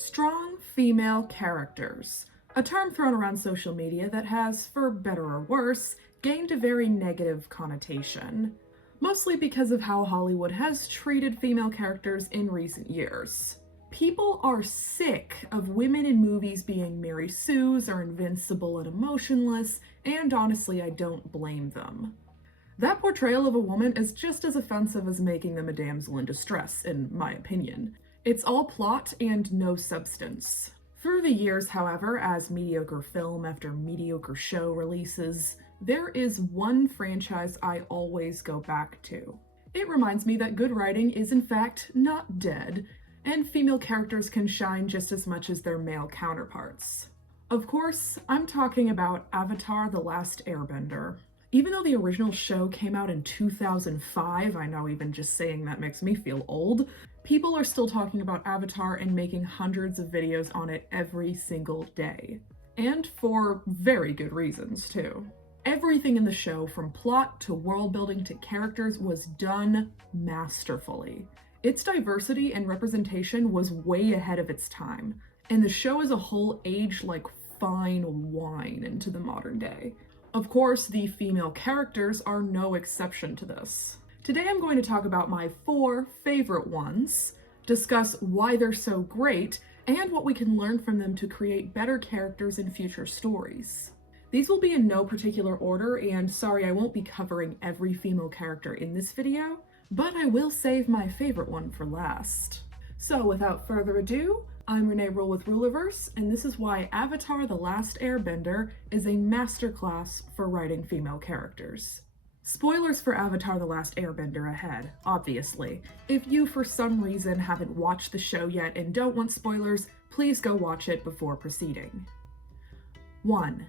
Strong female characters, a term thrown around social media that has, for better or worse, gained a very negative connotation, mostly because of how Hollywood has treated female characters in recent years. People are sick of women in movies being Mary Sues or invincible and emotionless, and honestly, I don't blame them. That portrayal of a woman is just as offensive as making them a damsel in distress, in my opinion. It's all plot and no substance. Through the years, however, as mediocre film after mediocre show releases, there is one franchise I always go back to. It reminds me that good writing is in fact not dead, and female characters can shine just as much as their male counterparts. Of course, I'm talking about Avatar the Last Airbender. Even though the original show came out in 2005, I know even just saying that makes me feel old, people are still talking about Avatar and making hundreds of videos on it every single day. And for very good reasons, too. Everything in the show, from plot to world building to characters, was done masterfully. Its diversity and representation was way ahead of its time, and the show as a whole aged like fine wine into the modern day. Of course, the female characters are no exception to this. Today I'm going to talk about my 4 favorite ones, discuss why they're so great, and what we can learn from them to create better characters in future stories. These will be in no particular order, and sorry I won't be covering every female character in this video, but I will save my favorite one for last. So without further ado, I'm Renee Rule with Reulerverse, and this is why Avatar the Last Airbender is a masterclass for writing female characters. Spoilers for Avatar the Last Airbender ahead, obviously. If you for some reason haven't watched the show yet and don't want spoilers, please go watch it before proceeding. 1.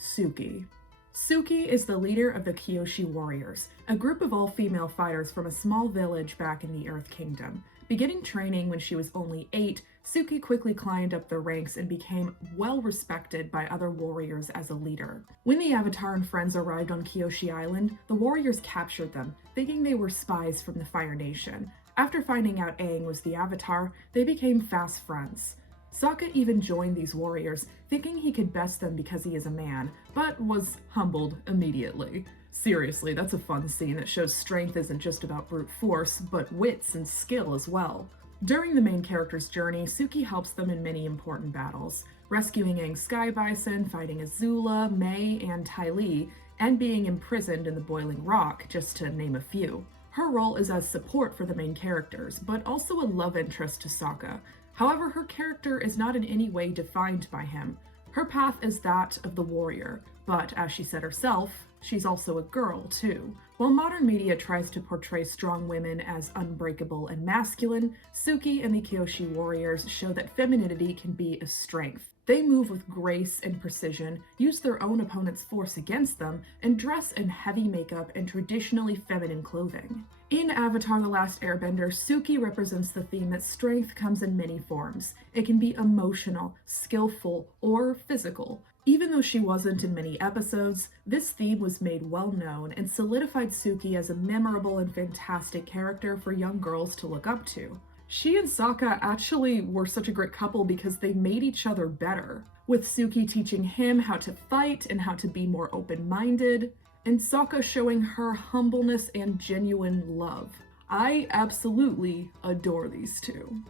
Suki. Suki is the leader of the Kyoshi Warriors, a group of all-female fighters from a small village back in the Earth Kingdom. Beginning training when she was only 8, Suki quickly climbed up the ranks and became well respected by other warriors as a leader. When the Avatar and friends arrived on Kyoshi Island, the warriors captured them, thinking they were spies from the Fire Nation. After finding out Aang was the Avatar, they became fast friends. Sokka even joined these warriors, thinking he could best them because he is a man, but was humbled immediately. Seriously, that's a fun scene that shows strength isn't just about brute force, but wits and skill as well. During the main character's journey, Suki helps them in many important battles, rescuing Aang's Sky Bison, fighting Azula, Mai, and Ty Lee, and being imprisoned in the Boiling Rock, just to name a few. Her role is as support for the main characters, but also a love interest to Sokka. However, her character is not in any way defined by him. Her path is that of the warrior, but as she said herself, she's also a girl, too. While modern media tries to portray strong women as unbreakable and masculine, Suki and the Kyoshi warriors show that femininity can be a strength. They move with grace and precision, use their own opponent's force against them, and dress in heavy makeup and traditionally feminine clothing. In Avatar the Last Airbender, Suki represents the theme that strength comes in many forms. It can be emotional, skillful, or physical. Even though she wasn't in many episodes, this theme was made well known and solidified Suki as a memorable and fantastic character for young girls to look up to. She and Sokka actually were such a great couple because they made each other better, with Suki teaching him how to fight and how to be more open-minded, and Sokka showing her humbleness and genuine love. I absolutely adore these two.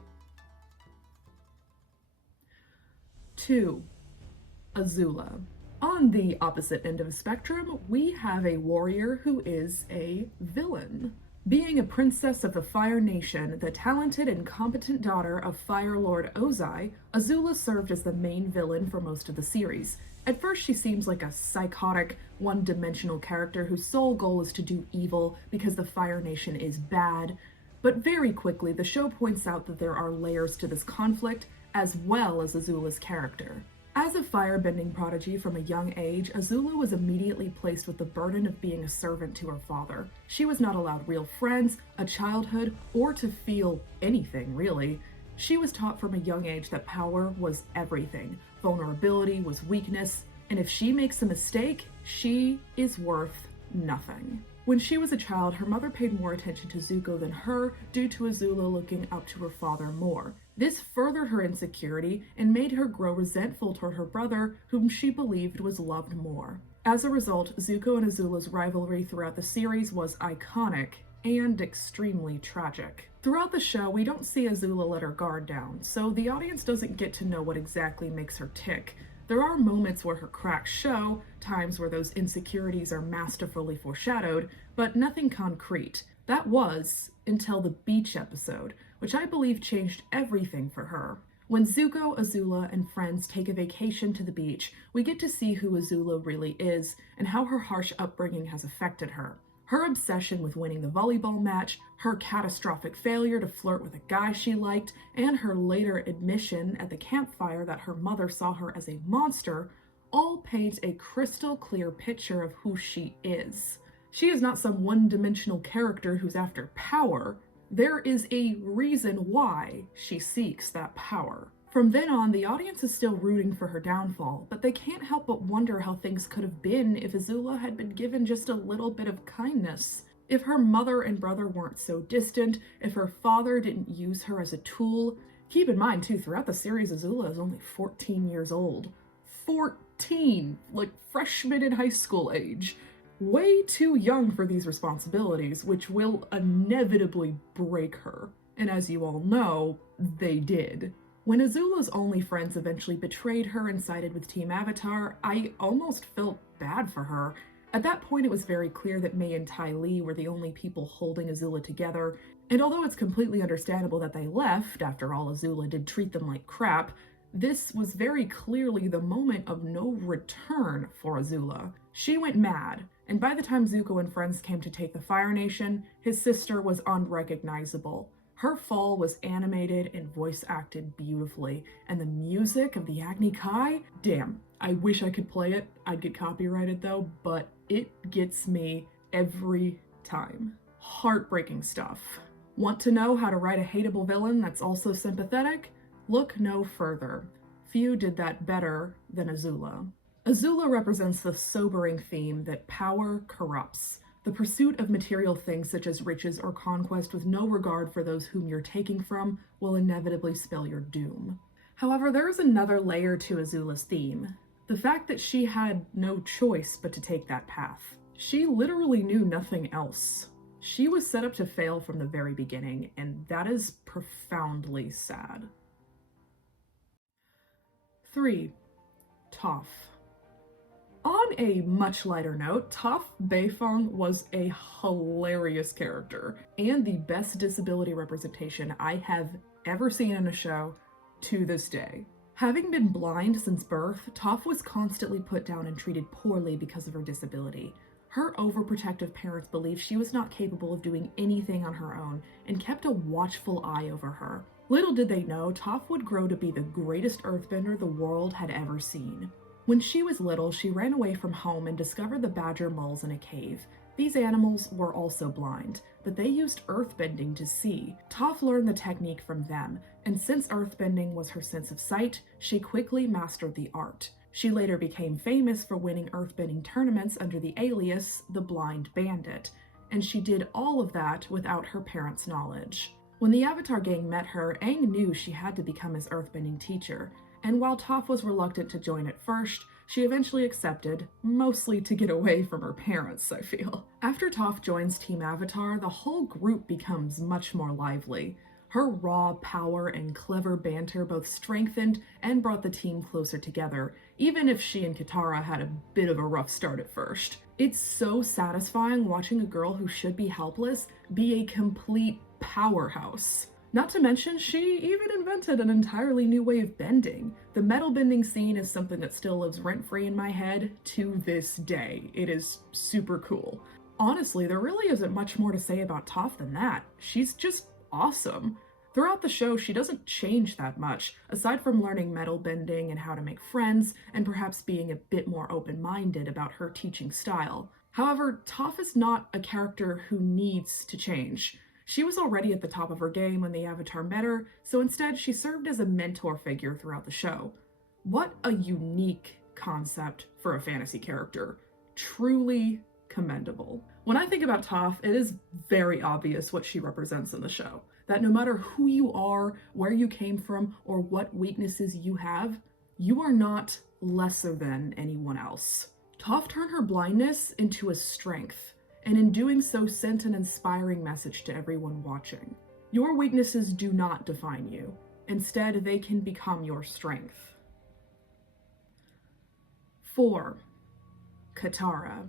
2. Azula. On the opposite end of the spectrum, we have a warrior who is a villain. Being a princess of the Fire Nation, the talented and competent daughter of Fire Lord Ozai, Azula served as the main villain for most of the series. At first, she seems like a psychotic, one-dimensional character whose sole goal is to do evil because the Fire Nation is bad, but very quickly the show points out that there are layers to this conflict, as well as Azula's character. As a firebending prodigy from a young age, Azula was immediately placed with the burden of being a servant to her father. She was not allowed real friends, a childhood, or to feel anything, really. She was taught from a young age that power was everything, vulnerability was weakness, and if she makes a mistake, she is worth nothing. When she was a child, her mother paid more attention to Zuko than her due to Azula looking up to her father more. This furthered her insecurity and made her grow resentful toward her brother, whom she believed was loved more. As a result, Zuko and Azula's rivalry throughout the series was iconic and extremely tragic. Throughout the show, we don't see Azula let her guard down, so the audience doesn't get to know what exactly makes her tick. There are moments where her cracks show, times where those insecurities are masterfully foreshadowed, but nothing concrete. That was until the beach episode, which I believe changed everything for her. When Zuko, Azula, and friends take a vacation to the beach, we get to see who Azula really is and how her harsh upbringing has affected her. Her obsession with winning the volleyball match, her catastrophic failure to flirt with a guy she liked, and her later admission at the campfire that her mother saw her as a monster all paint a crystal clear picture of who she is. She is not some one-dimensional character who's after power. There is a reason why she seeks that power. From then on, the audience is still rooting for her downfall, but they can't help but wonder how things could have been if Azula had been given just a little bit of kindness. If her mother and brother weren't so distant, if her father didn't use her as a tool. Keep in mind, too, throughout the series, Azula is only 14 years old. 14! Like freshman in high school age. Way too young for these responsibilities, which will inevitably break her. And as you all know, they did. When Azula's only friends eventually betrayed her and sided with Team Avatar, I almost felt bad for her. At that point, it was very clear that Mai and Ty Lee were the only people holding Azula together, and although it's completely understandable that they left, after all Azula did treat them like crap, this was very clearly the moment of no return for Azula. She went mad, and by the time Zuko and friends came to take the Fire Nation, his sister was unrecognizable. Her fall was animated and voice acted beautifully, and the music of the Agni Kai, damn, I wish I could play it. I'd get copyrighted though, but it gets me every time. Heartbreaking stuff. Want to know how to write a hateable villain that's also sympathetic? Look no further. Few did that better than Azula. Azula represents the sobering theme that power corrupts. The pursuit of material things such as riches or conquest with no regard for those whom you're taking from will inevitably spell your doom. However, there is another layer to Azula's theme. The fact that she had no choice but to take that path. She literally knew nothing else. She was set up to fail from the very beginning, and that is profoundly sad. 3. Toph. On a much lighter note, Toph Beifong was a hilarious character and the best disability representation I have ever seen in a show to this day. Having been blind since birth, Toph was constantly put down and treated poorly because of her disability. Her overprotective parents believed she was not capable of doing anything on her own and kept a watchful eye over her. Little did they know, Toph would grow to be the greatest earthbender the world had ever seen. When she was little, she ran away from home and discovered the badger moles in a cave. These animals were also blind, but they used earthbending to see. Toph learned the technique from them, and since earthbending was her sense of sight, she quickly mastered the art. She later became famous for winning earthbending tournaments under the alias the Blind Bandit, and she did all of that without her parents' knowledge. When the Avatar gang met her, Aang knew she had to become his earthbending teacher. And while Toph was reluctant to join at first, she eventually accepted, mostly to get away from her parents, I feel. After Toph joins Team Avatar, the whole group becomes much more lively. Her raw power and clever banter both strengthened and brought the team closer together, even if she and Katara had a bit of a rough start at first. It's so satisfying watching a girl who should be helpless be a complete powerhouse. Not to mention, she even invented an entirely new way of bending. The metal bending scene is something that still lives rent-free in my head to this day. It is super cool. Honestly, there really isn't much more to say about Toph than that. She's just awesome. Throughout the show, she doesn't change that much, aside from learning metal bending and how to make friends, and perhaps being a bit more open-minded about her teaching style. However, Toph is not a character who needs to change. She was already at the top of her game when the Avatar met her, so instead she served as a mentor figure throughout the show. What a unique concept for a fantasy character. Truly commendable. When I think about Toph, it is very obvious what she represents in the show. that no matter who you are, where you came from, or what weaknesses you have, you are not lesser than anyone else. Toph turned her blindness into a strength, and in doing so sent an inspiring message to everyone watching. Your weaknesses do not define you. Instead, they can become your strength. 4. Katara.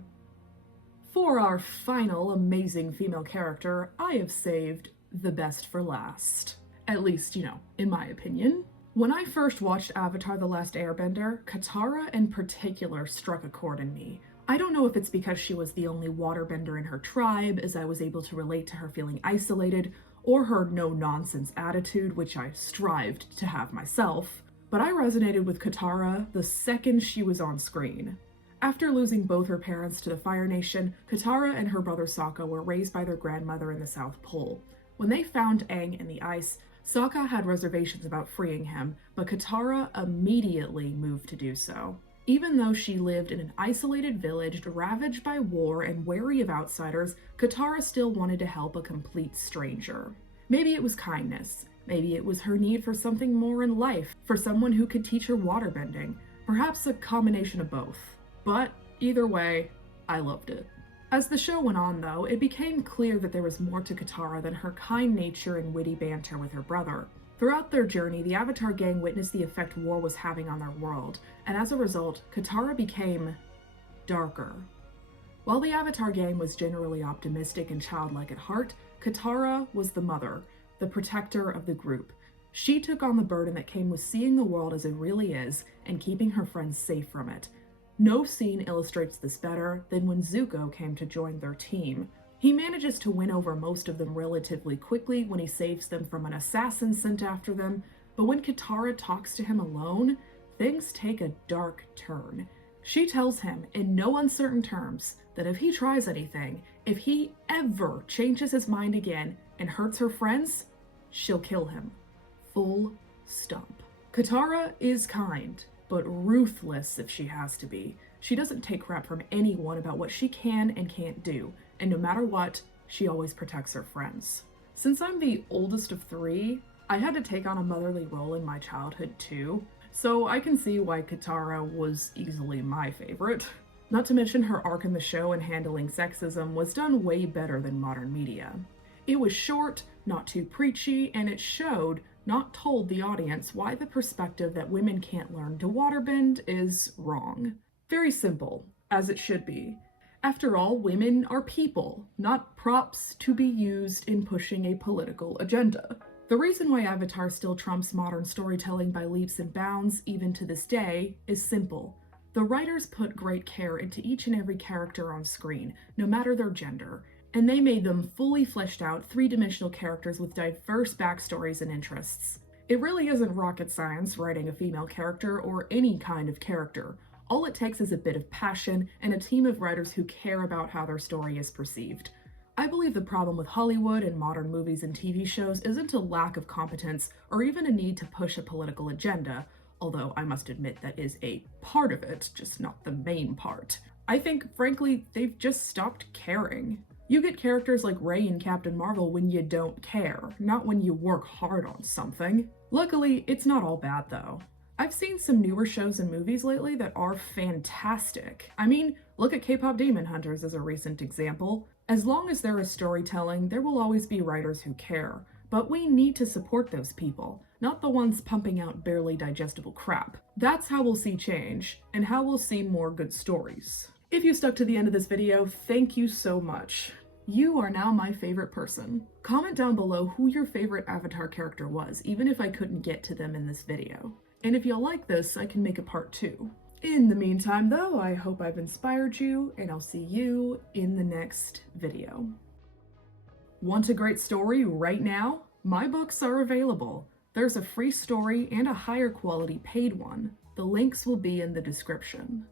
For our final amazing female character, I have saved the best for last. At least, in my opinion. When I first watched Avatar the Last Airbender, Katara in particular struck a chord in me. I don't know if it's because she was the only waterbender in her tribe, as I was able to relate to her feeling isolated, or her no-nonsense attitude, which I strived to have myself, but I resonated with Katara the second she was on screen. After losing both her parents to the Fire Nation, Katara and her brother Sokka were raised by their grandmother in the South Pole. When they found Aang in the ice, Sokka had reservations about freeing him, but Katara immediately moved to do so. Even though she lived in an isolated village ravaged by war and wary of outsiders, Katara still wanted to help a complete stranger. Maybe it was kindness. Maybe it was her need for something more in life, for someone who could teach her waterbending. Perhaps a combination of both. But either way, I loved it. As the show went on, though, it became clear that there was more to Katara than her kind nature and witty banter with her brother. Throughout their journey, the Avatar gang witnessed the effect war was having on their world, and as a result, Katara became darker. While the Avatar gang was generally optimistic and childlike at heart, Katara was the mother, the protector of the group. She took on the burden that came with seeing the world as it really is and keeping her friends safe from it. No scene illustrates this better than when Zuko came to join their team. He manages to win over most of them relatively quickly when he saves them from an assassin sent after them, but when Katara talks to him alone, things take a dark turn. She tells him in no uncertain terms that if he tries anything, if he ever changes his mind again and hurts her friends, she'll kill him. Full stop. Katara is kind, but ruthless if she has to be. She doesn't take crap from anyone about what she can and can't do, and no matter what, she always protects her friends. Since I'm the oldest of 3, I had to take on a motherly role in my childhood too, so I can see why Katara was easily my favorite. Not to mention her arc in the show in handling sexism was done way better than modern media. It was short, not too preachy, and it showed, not told the audience, why the perspective that women can't learn to waterbend is wrong. Very simple, as it should be. After all, women are people, not props to be used in pushing a political agenda. The reason why Avatar still trumps modern storytelling by leaps and bounds, even to this day, is simple. The writers put great care into each and every character on screen, no matter their gender, and they made them fully fleshed out, three-dimensional characters with diverse backstories and interests. It really isn't rocket science writing a female character or any kind of character. All it takes is a bit of passion and a team of writers who care about how their story is perceived. I believe the problem with Hollywood and modern movies and TV shows isn't a lack of competence or even a need to push a political agenda, although I must admit that is a part of it, just not the main part. I think, frankly, they've just stopped caring. You get characters like Rey and Captain Marvel when you don't care, not when you work hard on something. Luckily, it's not all bad though. I've seen some newer shows and movies lately that are fantastic. I mean, look at K-pop Demon Hunters as a recent example. As long as there is storytelling, there will always be writers who care. But we need to support those people, not the ones pumping out barely digestible crap. That's how we'll see change, and how we'll see more good stories. If you stuck to the end of this video, thank you so much. You are now my favorite person. Comment down below who your favorite Avatar character was, even if I couldn't get to them in this video. And if you like this, I can make a part 2. In the meantime though, I hope I've inspired you, and I'll see you in the next video. Want a great story right now? My books are available. There's a free story and a higher quality paid one. The links will be in the description.